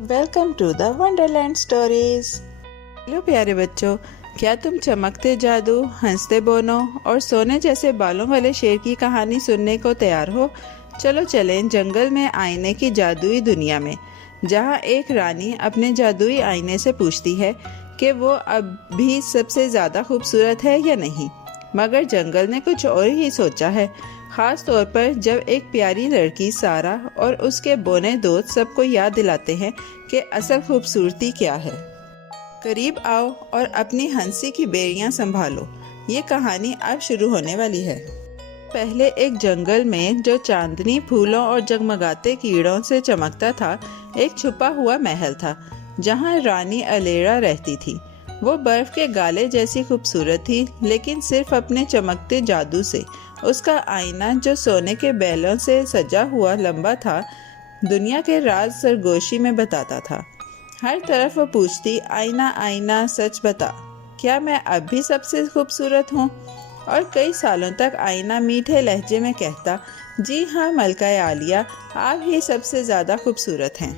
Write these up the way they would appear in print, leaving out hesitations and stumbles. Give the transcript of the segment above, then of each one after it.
Welcome to the wonderland stories. Hello پیارے بچوں، کیا تم چمکتے جادو، ہنستے بونوں اور سونے جیسے بالوں والے شیر کی کہانی سننے کو تیار ہو؟ چلو چلیں جنگل میں آئینے کی جادوئی دنیا میں، جہاں ایک رانی اپنے جادوئی آئینے سے پوچھتی ہے کہ وہ اب بھی سب سے زیادہ خوبصورت ہے یا نہیں، مگر جنگل نے کچھ اور ہی سوچا ہے، خاص طور پر جب ایک پیاری لڑکی سارا اور اس کے بونے دوست سب کو یاد دلاتے ہیں کہ اصل خوبصورتی کیا ہے۔ قریب آؤ اور اپنی ہنسی کی بیڑیاں سنبھالو، یہ کہانی اب شروع ہونے والی ہے۔ پہلے ایک جنگل میں جو چاندنی پھولوں اور جگمگاتے کیڑوں سے چمکتا تھا، ایک چھپا ہوا محل تھا جہاں رانی الیرا رہتی تھی۔ وہ برف کے گالے جیسی خوبصورت تھی، لیکن صرف اپنے چمکتے جادو سے۔ اس کا آئینہ جو سونے کے بیلوں سے سجا ہوا لمبا تھا، دنیا کے راز سرگوشی میں بتاتا تھا۔ ہر طرف وہ پوچھتی، آئینہ آئینہ سچ بتا، کیا میں اب بھی سب سے خوبصورت ہوں؟ اور کئی سالوں تک آئینہ میٹھے لہجے میں کہتا، جی ہاں ملکہ عالیہ، آپ ہی سب سے زیادہ خوبصورت ہیں۔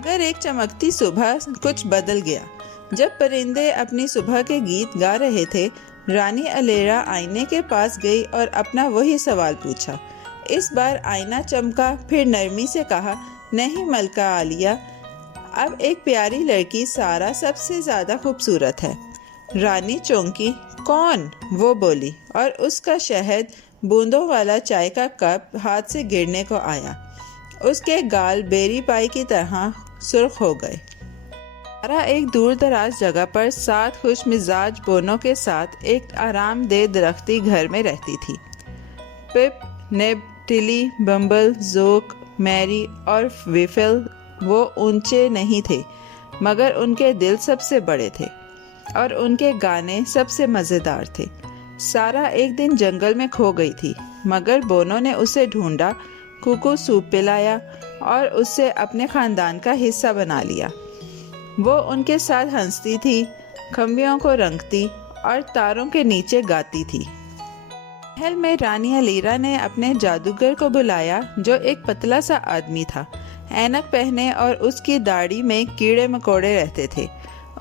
مگر ایک چمکتی صبح کچھ بدل گیا۔ جب پرندے اپنی صبح کے گیت گا رہے تھے، رانی الیرا آئینے کے پاس گئی اور اپنا وہی سوال پوچھا۔ اس بار آئینہ چمکا، پھر نرمی سے کہا، نہیں ملکہ عالیہ، اب ایک پیاری لڑکی سارا سب سے زیادہ خوبصورت ہے۔ رانی چونکی، کون؟ وہ بولی، اور اس کا شہد بوندوں والا چائے کا کپ ہاتھ سے گرنے کو آیا۔ اس کے گال بیری پائی کی طرح سرخ ہو گئے۔ سارا ایک دور دراز جگہ پر 7 خوش مزاج بونوں کے ساتھ ایک آرام دہ درختی گھر میں رہتی تھی۔ پپ، نب، ٹلی، بمبل، زوک، میری اور ویفل وہ اونچے نہیں تھے، مگر ان کے دل سب سے بڑے تھے اور ان کے گانے سب سے مزیدار تھے۔ سارا ایک دن جنگل میں کھو گئی تھی، مگر بونوں نے اسے ڈھونڈا، کوکو سوپ پلایا اور اسے اپنے خاندان کا حصہ بنا لیا۔ وہ ان کے ساتھ ہنستی تھی، کھمبیوں کو رنگتی اور تاروں کے نیچے گاتی تھی۔ محل میں رانی الیرا نے اپنے جادوگر کو بلایا، جو ایک پتلا سا آدمی تھا، اینک پہنے، اور اس کی داڑھی میں کیڑے مکوڑے رہتے تھے۔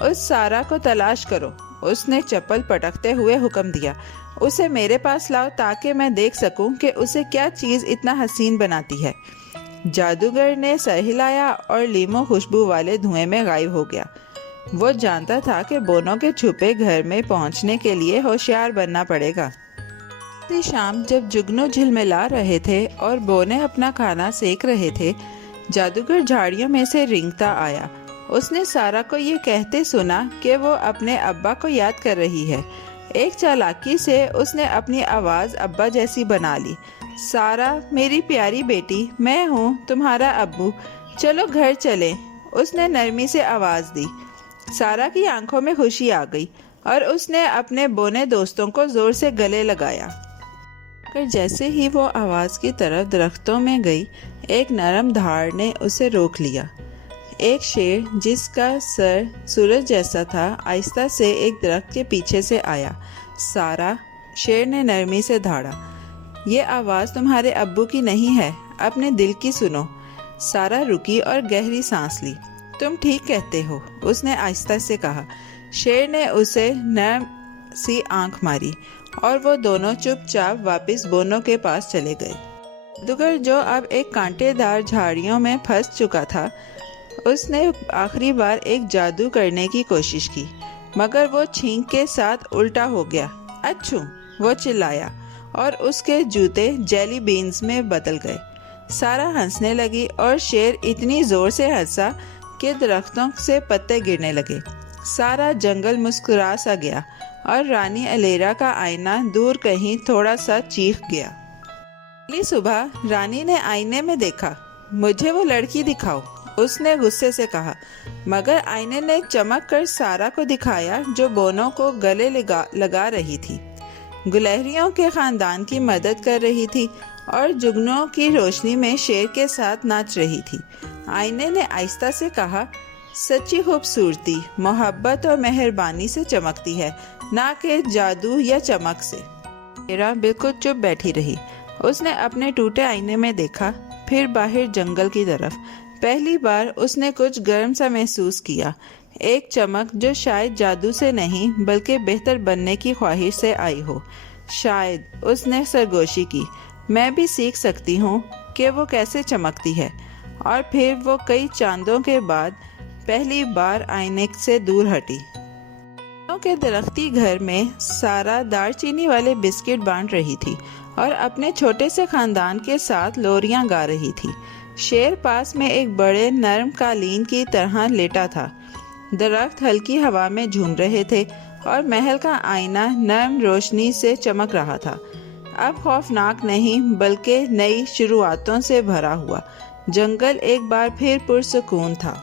اس سارا کو تلاش کرو، اس نے چپل پٹکتے ہوئے حکم دیا۔ اسے میرے پاس لاؤ تاکہ میں دیکھ سکوں کہ اسے کیا چیز اتنا حسین بناتی ہے۔ جادوگر نے سر ہلایا اور لیمو خوشبو والے دھوئیں میں غائب ہو گیا۔ وہ جانتا تھا کہ بونوں کے چھپے گھر میں پہنچنے کے لیے ہوشیار بننا پڑے گا۔ اسی شام جب جگنو جھلملا رہے تھے اور بونے اپنا کھانا سیک رہے تھے، جادوگر جھاڑیوں میں سے رینگتا آیا۔ اس نے سارا کو یہ کہتے سنا کہ وہ اپنے ابا کو یاد کر رہی ہے۔ ایک چالاکی سے اس نے اپنی آواز ابا جیسی بنا لی، سارا میری پیاری بیٹی، میں ہوں تمہارا ابو، چلو گھر چلیں۔ اس نے نرمی سے آواز دی۔ سارا کی آنکھوں میں خوشی آ گئی اور اس نے اپنے بونے دوستوں کو زور سے گلے لگایا۔ مگر جیسے ہی وہ آواز کی طرف درختوں میں گئی، ایک نرم دھاڑ نے اسے روک لیا۔ ایک شیر جس کا سر سورج جیسا تھا، آہستہ سے ایک درخت کے پیچھے سے آیا۔ سارا، شیر نے نرمی سے دھاڑا، یہ آواز تمہارے ابو کی نہیں ہے، اپنے دل کی سنو۔ سارا رکی اور گہری سانس لی۔ تم ٹھیک کہتے ہو، اس نے آہستہ سے کہا۔ شیر نے اسے نرم سی آنکھ ماری اور وہ دونوں چپ چاپ واپس بونوں کے پاس چلے گئے۔ جادوگر جو اب ایک کانٹے دار جھاڑیوں میں پھنس چکا تھا، اس نے آخری بار ایک جادو کرنے کی کوشش کی، مگر وہ چھینک کے ساتھ الٹا ہو گیا۔ اچھو، وہ چلایا اور اس کے جوتے جیلی بینز میں بدل گئے۔ سارا ہنسنے لگی اور شیر اتنی زور سے ہنسا کہ درختوں سے پتے گرنے لگے۔ سارا جنگل مسکرا سا گیا اور رانی الیرا کا آئینہ دور کہیں تھوڑا سا چیخ گیا۔ اگلی صبح رانی نے آئینے میں دیکھا۔ مجھے وہ لڑکی دکھاؤ، اس نے غصے سے کہا، مگر آئینے نے چمک کر سارا کو دکھایا جو بونوں کو گلے لگا رہی تھی، گلہریوں کے خاندان کی مدد کر رہی تھی اور جگنوں کی روشنی میں شیر کے ساتھ ناچ رہی تھی۔ آئینے نے آہستہ سے کہا، سچی خوبصورتی محبت اور مہربانی سے چمکتی ہے، نہ کہ جادو یا چمک سے۔ میرا بالکل چپ بیٹھی رہی۔ اس نے اپنے ٹوٹے آئینے میں دیکھا، پھر باہر جنگل کی طرف، پہلی بار اس نے کچھ گرم سا محسوس کیا، ایک چمک جو شاید جادو سے نہیں بلکہ بہتر بننے کی خواہش سے آئی ہو۔ شاید، اس نے سرگوشی کی، میں بھی سیکھ سکتی ہوں کہ وہ کیسے چمکتی ہے۔ اور پھر وہ کئی چاندوں کے بعد پہلی بار آئینے سے دور ہٹی۔ کے درختی گھر میں سارا دار چینی والے بسکٹ بانٹ رہی تھی اور اپنے چھوٹے سے خاندان کے ساتھ لوریاں گا رہی تھی۔ شیر پاس میں ایک بڑے نرم قالین کی طرح لیٹا تھا۔ درخت ہلکی ہوا میں جھوم رہے تھے اور محل کا آئینہ نرم روشنی سے چمک رہا تھا، اب خوفناک نہیں بلکہ نئی شروعاتوں سے بھرا ہوا۔ جنگل ایک بار پھر پرسکون تھا۔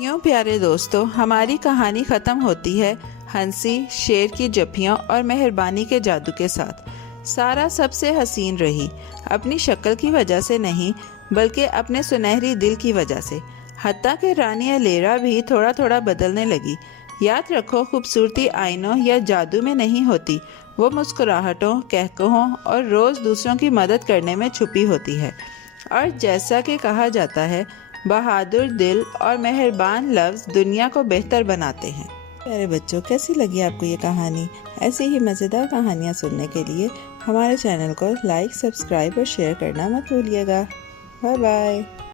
یوں پیارے دوستو، ہماری کہانی ختم ہوتی ہے ہنسی، شیر کی جپھیوں اور مہربانی کے جادو کے ساتھ۔ سارا سب سے حسین رہی، اپنی شکل کی وجہ سے نہیں بلکہ اپنے سنہری دل کی وجہ سے۔ حتیٰ کہ رانی الیرا بھی تھوڑا تھوڑا بدلنے لگی۔ یاد رکھو، خوبصورتی آئینوں یا جادو میں نہیں ہوتی، وہ مسکراہٹوں، کہکہوں اور روز دوسروں کی مدد کرنے میں چھپی ہوتی ہے۔ اور جیسا کہ کہا جاتا ہے، بہادر دل اور مہربان لفظ دنیا کو بہتر بناتے ہیں۔ پیارے بچوں، کیسی لگی آپ کو یہ کہانی؟ ایسی ہی مزیدار کہانیاں سننے کے لیے ہمارے چینل کو لائک، سبسکرائب اور شیئر کرنا مت بھولیے گا۔ Bye bye.